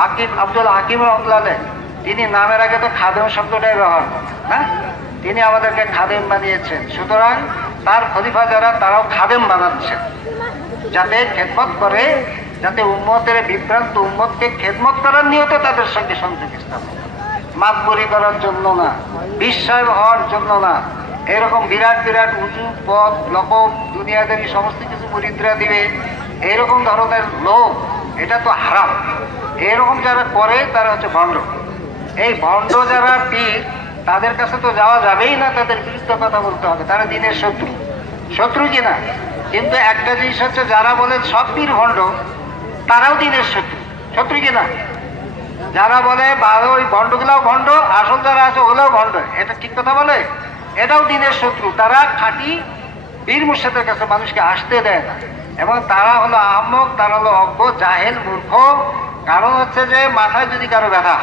হাকিম আব্দুল হাকিম রহমতুল্লাহ তিনি নামের আগে তো খাদেম শব্দটাই ব্যবহার করেন না, তিনি আমাদেরকে খাদেম বানিয়েছেন। সুতরাং তার খলিফা যারা তারাও খাদেম বানাচ্ছেন, যাতে খেদমত করে, যাতে উম্মতের বিভ্রান্ত উম্মতকে খেদমত করার নিয়তে তাদের সঙ্গে সংযোগ স্থাপন, মাতবরি করার জন্য না, বিশ্বাস হওয়ার জন্য না। এরকম বিরাট বিরাট উঁচু পদ লকব দুনিয়াদারি সমস্ত কিছু মুরিদরা দিবে, এরকম ধরনের লোক, এটা তো হারাম। এরকম যারা করে তারা হচ্ছে ভণ্ড। এই ভণ্ড যারা পীর, তাদের কাছে তো যাওয়া যাবেই না, তাদের বিরুদ্ধে কথা বলতে হবে, তারা দিনের শত্রু। শত্রু কিনা? কিন্তু একটা জিনিস হচ্ছে, যারা বলে সব পীর ভণ্ড, তারাও দিনের শত্রু। শত্রু কিনা? যারা বলে ওই ভণ্ডগুলাও ভণ্ড, আসল যারা আছে ওগুলাও ভণ্ড, এটা ঠিক কথা বলে, এটাও দিনের শত্রু। তারা খাঁটি পীর মুর্শিদের কাছে মানুষকে আসতে দেয় না, এবং তারা হলো আহম্মক, তারা হলো অজ্ঞ, জাহেল, মূর্খ। কারণ হচ্ছে যে মাথায় যদি কারো ব্যথা,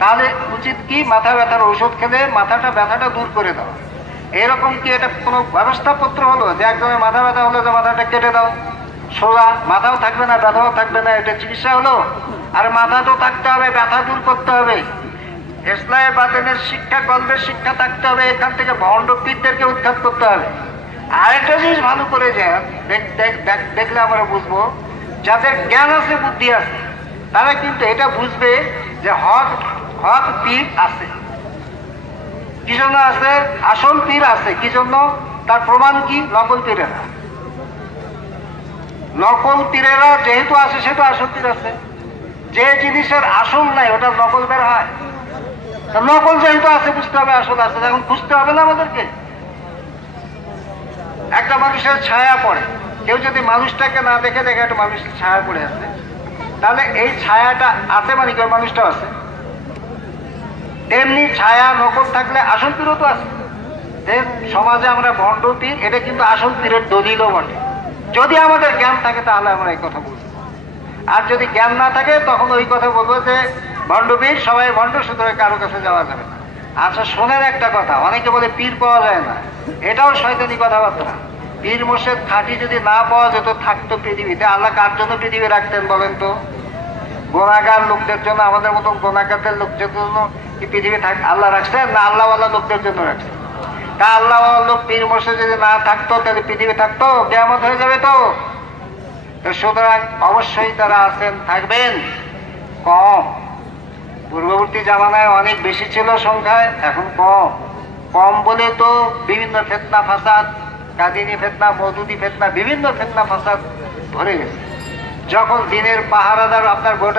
তাহলে উচিত কি মাথা ব্যথার ঔষধ খেলে মাথাটা ব্যথাটা দূর করে দাও। এরকম কি এটা কোনো ব্যবস্থাপত্র হলো যে একজনের মাথা ব্যথা হলো যে মাথাটা কেটে দাও, সোজা মাথাও থাকবে না ব্যথাও থাকবে না, এটা চিকিৎসা হলো? আর মাথা তো থাকতে হবে, ব্যথা দূর করতে হবে, ইসলামের বাতিনের শিক্ষা, কলবের শিক্ষা থাকতে হবে, এখান থেকে ভণ্ড পীরদেরকে উৎখাত করতে হবে। আরেকটা জিনিস ভালো করে যে দেখলে আমরা বুঝবো, যাদের জ্ঞান আছে বুদ্ধি আছে, তারা কিন্তু এটা বুঝবে যে হক হক পীর আছে, কি জন্য আছে? আসল পীর আছে। কি জন্য? তার প্রমাণ কি? নকল পীরেরা। নকল পীরেরা যেহেতু আছে, সেহেতু আসল পীর আছে। যে জিনিসের আসল নাই ওটা নকল বের হয়। নকল যেহেতু আছে, বুঝতে হবে আসল আছে, এখন খুঁজতে হবে না আমাদেরকে। একটা মানুষের ছায়া পড়ে, কেউ যদি মানুষটাকে না দেখে দেখে একটা মানুষের ছায়া পড়ে আছে, তাহলে এই ছায়াটা আছে মানে কেউ মানুষটা আছে। তেমনি ছায়া নকল থাকলে আসল পীরও তো আছে। সমাজে আমরা ভণ্ড পীর, এটা কিন্তু আসল পীরের দলিলও বটে। যদি আমাদের জ্ঞান থাকে তাহলে আমরা এই কথা বলবো, আর যদি জ্ঞান না থাকে তখন ওই কথা বলবো যে ভণ্ড পীর, সবাই ভণ্ড, সুতরাং কারো কাছে যাওয়া যাবে না। আচ্ছা শোনেন একটা কথা, অনেকে বলে পীর পাওয়া যায় না, এটাও শয়তানি কথাবার্তা। পীর মুর্শিদ খাঁটি যদি না পাওয়া যেত, থাকতো পৃথিবীতে, আল্লাহ কার জন্য পৃথিবী রাখতেন বলেন তো? গোনাগার লোকদের জন্য, আমাদের মতন গোনাগারদের লোকদের জন্য কি পৃথিবী আল্লাহ রাখছেন? না আল্লাহওয়ালা লোকদের জন্য রাখছেন? তা আল্লাহওয়ালা লোক পীর মুর্শিদ যদি না থাকতো, তাহলে পৃথিবী থাকতো? কিয়ামত হয়ে যাবে তো। সুতরাং অবশ্যই তারা আছেন, থাকবেন, কম। পূর্ববর্তী জামানায় অনেক বেশি ছিল সংখ্যায়, এখন কম। কম বলে তো বিভিন্ন ফিতনা ফাসাদ, কাদিনী ফিতনা, মওদুদি ফিতনা, বিভিন্ন ফিতনা ফাসাদ ধরে গেছে। যখন দিনের পাহারাদার আপনার গোটা